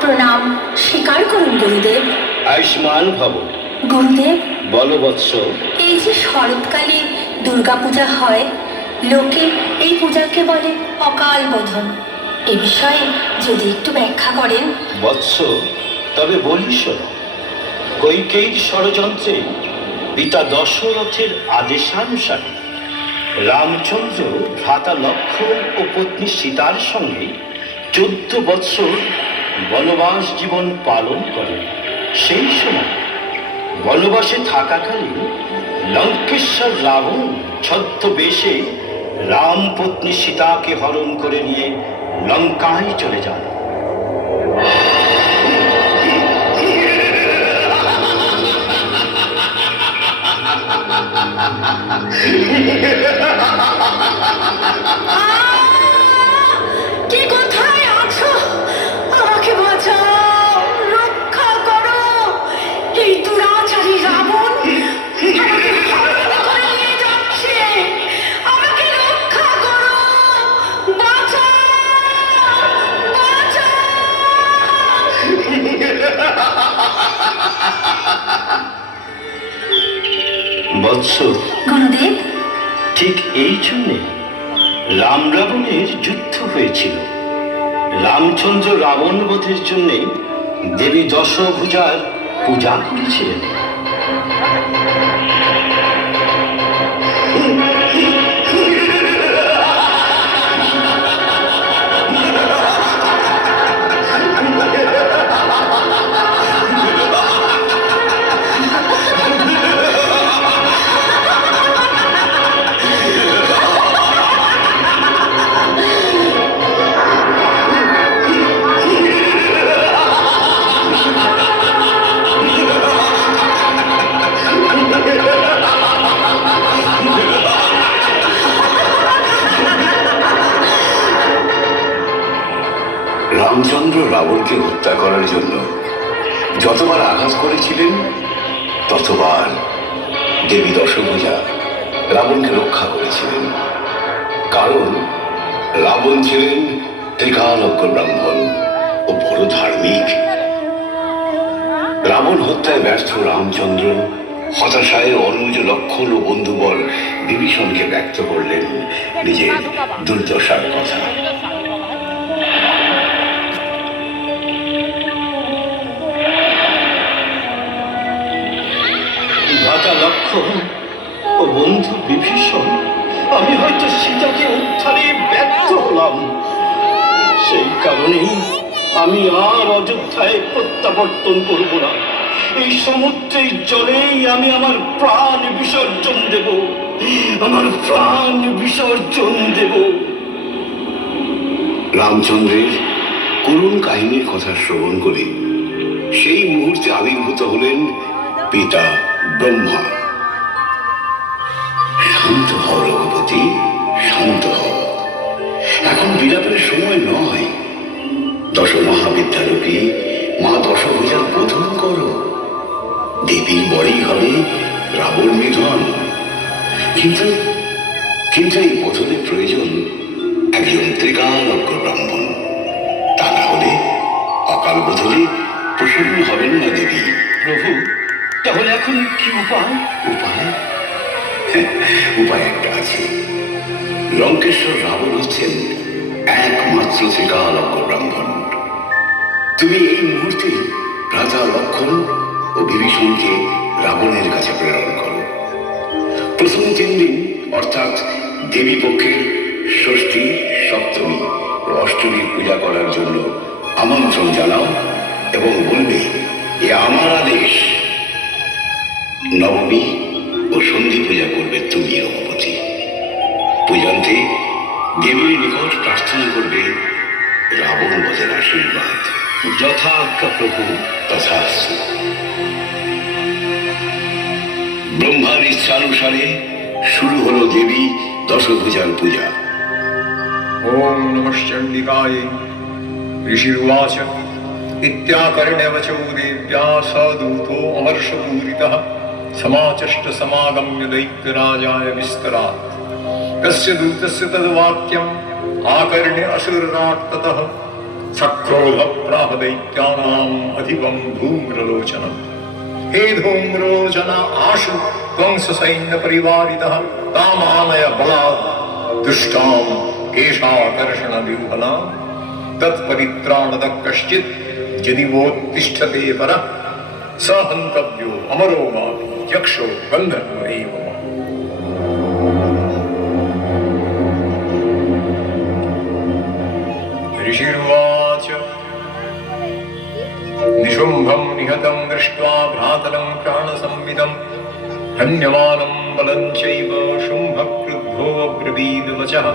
প্রণাম স্বীকার করুন গুরুদেব। আয়ুষ্মান ভব। গুরুদেব, বলো বৎস। এই যে শরৎকালে দুর্গা পূজা হয়, লোকে এই পূজাকে বলে অকাল বোধন। এ বিষয়ে যদি একটু ব্যাখ্যা করেন। বৎস, তবে বলি শোনো। কৈকেয়ীর ষড়যন্ত্রে পিতা দশরথের আদেশানুসারে রামচন্দ্র ভ্রাতা লক্ষ্মণ ও পত্নী সীতার সঙ্গে 14 বৎসর বনবাস জীবন পালন করেন। সেই সময় বনবাসে থাকাকালীন লঙ্কেশ্বর রাবণ ছদ্মবেশে রাম পত্নী সীতাকে হরণ করে নিয়ে লঙ্কায় চলে যান। কে কোথায় আছো? আমাকে বাঁচাও, রক্ষা করো। এই দুরাচারী রাবণ আমাকে হরণ করে নিয়ে যাচ্ছে। আমাকে রক্ষা করো, বাঁচাও, বাঁচাও। বৎস, গুরুদেব, ঠিক এই জন্যে রাম রাবণের যুদ্ধ হয়েছিল। রামচন্দ্র রাবণ বধের জন্যে দেবী দশভুজার পূজা করেছিলেন। রামচন্দ্র রাবণকে হত্যা করার জন্য যতবার আঘাত করেছিলেন, ততবার দেবী দশভুজা রাবণকে রক্ষা করেছিলেন। কারণ রাবণ ছিলেন ত্রিকালজ্ঞ ব্রাহ্মণ ও বড় ধার্মিক। রাবণ হত্যায় ব্যর্থ রামচন্দ্র হতাশায় অনুজ লক্ষণ ও বন্ধুবর বিভীষণকে ব্যক্ত করলেন নিজের দুর্দশার কথা। ভ্রাতা লক্ষ্মণ ও বন্ধু বিভীষণ, আমি হয়তো সীতাকে উদ্ধারে ব্যর্থ হলাম। সেই কারণেই আমি আর অযোধ্যায় প্রত্যাবর্তন করব না। এই সমুদ্রের জলেই আমি আমার প্রাণ বিসর্জন দেব, আমার প্রাণ বিসর্জন দেব। রামচন্দ্রের করুণ কাহিনীর কথা শ্রবণ করে সেই মুহূর্তে আবির্ভূত হলেন পিতা ব্রহ্মা। শান্ত হও রঘুপতি, শান্ত হও। এখন বিলাপের সময় নয়। দশ মহাবিদ্যারূপী মা দশভুজার বোধন করো। দেবীর বরেই হবে রাবণ নিধন। কিন্তু কিন্তু এই বোধনের প্রয়োজন একজন ত্রিকালজ্ঞ ব্রাহ্মণ। তা না হলে অকাল বোধনে প্রসন্ন হবেন না দেবী। প্রভু, তাহলে এখন কি উপায়? উপায় উপায় একটা আছে। লঙ্কেশ্বর রাবণ হচ্ছেন একমাত্র ত্রিকালজ্ঞ ব্রাহ্মণ। তুমি এই মুহূর্তে রাজা লক্ষ্মণ ও বিভীষণকে রাবণের কাছে প্রেরণ করো। প্রথম 3 দিন অর্থাৎ দেবী পক্ষের ষষ্ঠী, সপ্তমী ও অষ্টমীর পূজা করার জন্য আমন্ত্রণ জানাও এবং বলবে, এ আমার আদেশ। নবমী ও সন্ধি পূজা করবে তুমি রঘুপতি। পূজান্তে দেবীর নিকট প্রার্থনা করবে রাবণ বধের আশীর্বাদ। যথা আজ্ঞা প্রভু। তথাস্তু। ব্রহ্মার ইচ্ছানুসারে শুরু হলো দেবী দশভুজার পূজা। ओम नमः चंडिकाय। ऋषिर्वाच इत्याकर्ण्यवचो देव्या स दूतो अमर्षपूरितः समाचष्ट समागम्य दैत्यराजाय विस्तरात्। कस्य दूतस्य तद्वाक्यम् आकर्ण्य असुरराट् ततः सक्रोधः प्राह दैत्यानाम् अधिपं धूम्रलोचनम्। हे धूम्रलोचन आशु त्वं ससैन्यपरिवारितः तामानय बलात् दुष्टां केशाकर्षण विह्वला। तत्परित्राणतः कश्चित् यदि वोत्तिष्ठते परः स हन्तव्यो अमरो वापि यक्षो गन्धर्व एव वा। ऋषिर्वाच निशुम्भं निहतं दृष्ट्वा भ्रातरं प्राणसंविदं हन्यमानं बलं चैव शुम्भः क्रुद्धो ब्रवीद्वचः।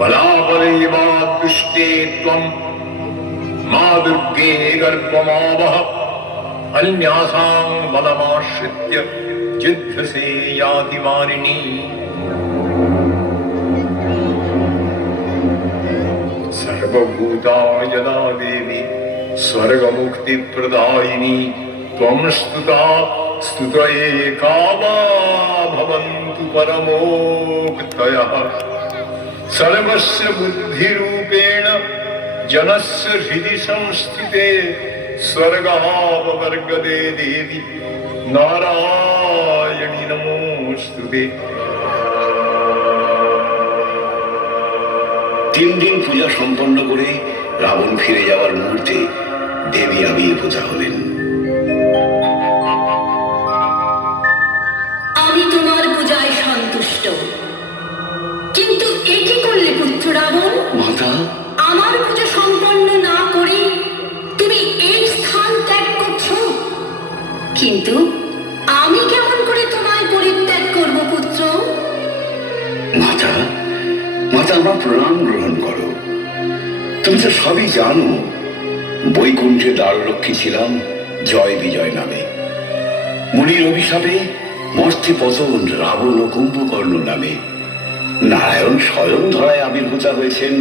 बलाबले मा दुष्टे त्वं मा दुर्गे गर्भमावह अन्यासां बलमाश्रित्य युध्यसे याति वारिणी। सर्वभूता यदा देवी स्वर्गमुक्तिप्रदायिनी त्वं स्तुता स्तुतये कामा भवन्तु परमोक्तयः। सर्वस्य बुद्धिरूपेण जनस्य हृदि संस्थिते स्वर्गापवर्गदे देवी नारायणि नमोस्तुते। 3 দিন পূজা সম্পন্ন করে রাবণ ফিরে যাওয়ার মুহূর্তে দেবী আবির্ভূত হলেন। আমি তোমার পূজায় সন্তুষ্ট, কিন্তু এ কি করলে পুত্র রাবণ? মাতা, আমার পূজা সম্পন্ন না করে তুমি এই স্থান ত্যাগ করছো, কিন্তু আমি কেমন করে তোমায় পরিত্যাগ করব পুত্র? মাতা, মাতা আমার প্রণাম গ্রহণ করো। তুমি তো সবই জানো, বৈকুণ্ঠে দ্বারলক্ষ্মী ছিলাম জয় বিজয় নামে। মুনির অভিশাপে মর্তে পতন রাবণ ও কুম্ভকর্ণ নামে। নারায়ণ স্বয়ং ধরায় আবির্ভূত হয়েছেন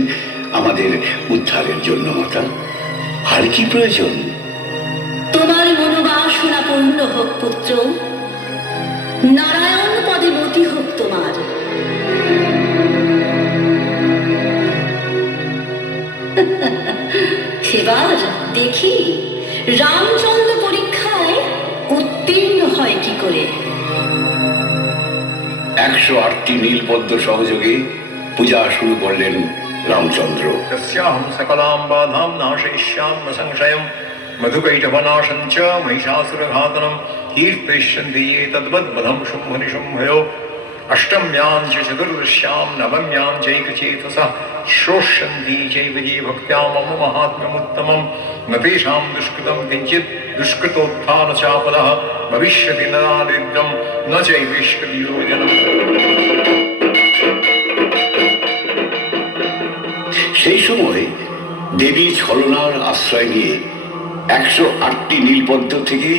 আমাদের উদ্ধারের জন্য। মাতা, আর কি প্রয়োজন? তোমার মনোবাসনা পূর্ণ হোক পুত্র, নারায়ণ পদে মতি হোক তোমার। এবার দেখি রামচন্দ্র পরীক্ষায় উত্তীর্ণ হয় কি করে। 108টি নীলপদ্ম সহযোগে পূজা শুরু করলেন রামচন্দ্র। तस्याहं सकलां बाधां नाशयिष्यामि न संशयं मधुकैटभनाशं च महिषासुरघातनं कीर्तयिष्यन्ति ये तद्वद्बलं शुम्भनिशुम्भयो। अष्टम्यां च चतुर्दश्यां नवम्यां चैकचेतसः श्रोष्यन्ति चैव ये भक्त्या मम महात्म्यमुत्तमं। न तेषां दुष्कृतं किञ्चित् दुष्कृतोत्थानचापलः भविष्यति न दारिद्र्यं न चैवेष्टवियोजनम्। সেই সময় দেবী ছলনার আশ্রয় নিয়ে 108টি নীলপদ্ম থেকে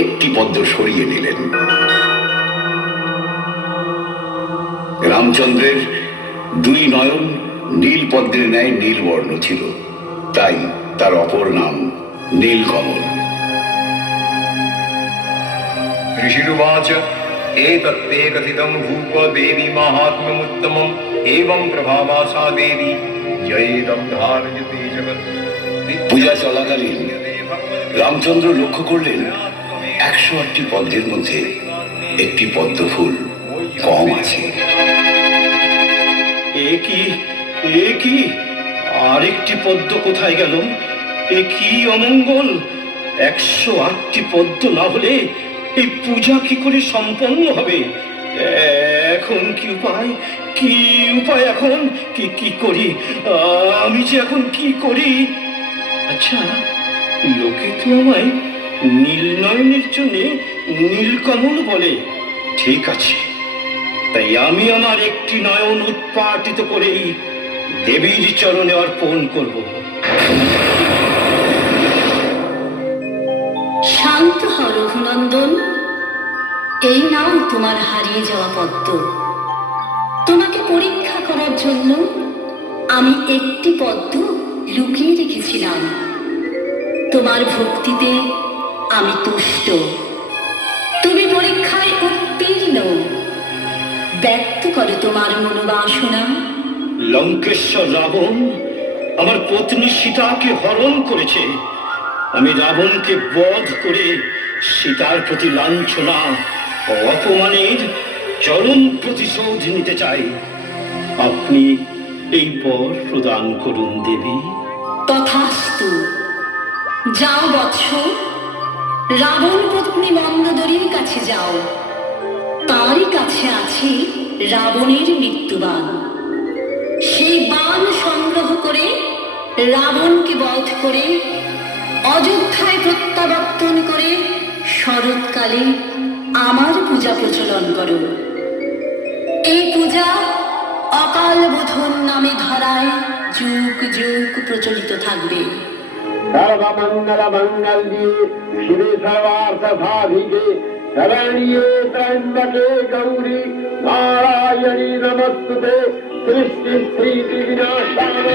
একটি পদ্ম সরিয়ে নিলেন। রামচন্দ্রের 2 নয়ন নীলপদ্মের ন্যায় নীলবর্ণ ছিল, তাই তার অপর নাম নীলকমল। ऋषिरुवाच एतत्ते कथितं भूप देवी माहात्म्यमुत्तमम् एवं प्रभावा सा देवी जयेदं धारयते जगत्। পূজা চলাকালীন রামচন্দ্র লক্ষ্য করলেন 108টি পদ্মের মধ্যে একটি পদ্ম ফুল কম আছে। এ কি আরেকটি পদ্ম কোথায় গেল? এ কি অমঙ্গল! 108টি পদ্ম না হলে এই পূজা কি করে সম্পন্ন হবে? এখন কি উপায়? এখন কি করি? আমি যে এখন কি করি? আচ্ছা, লোকে তো আমায় নীলনয়নের জন্য নীলকমল বলে। ঠিক আছে, তাই আমি আমার একটি নয়ন উৎপাটিত করেই দেবীর চরণে অর্পণ করব। শান্ত হও রঘুনন্দন, এই নাও তোমার হারিয়ে যাওয়া পদ্ম। তোমাকে পরীক্ষা করার জন্য আমি একটি পদ্ম লুকিয়ে রেখেছিলাম। তোমার ভক্তিতে আমি তুষ্ট, তুমি পরীক্ষায় উত্তীর্ণ। ব্যক্ত করো তোমার মনোবাসনা। লঙ্কেশ্বর রাবণ আমার পত্নী সীতাকে হরণ করেছে। আমি রাবণকে বধ করে সীতার প্রতি লাঞ্ছনা ও অপমানের চরম প্রতিশোধ নিতে চাই। আপনি এই বর প্রদান করুন দেবী। তথাস্তু, যাও বৎস, রাবণ পত্নী মন্দোদরীর কাছে যাও। তারই কাছে আছে রাবণের মৃত্যুবাণ। সেই বাণ সংগ্রহ করে রাবণকে বধ করে অযোধ্যায় প্রত্যাবর্তন করে শরৎকালে আমার পূজা প্রচলন করো। এই পূজা অকাল বোধন নামে ধরায় যুগ যুগ প্রচলিত থাকবে। सर्वमंगल मंगल्ये शिवे सर्वार्थ साधिके शरण्ये त्र्यंबके गौरी नारायणी नमस्तुते सृष्टि स्थिति विनाशाय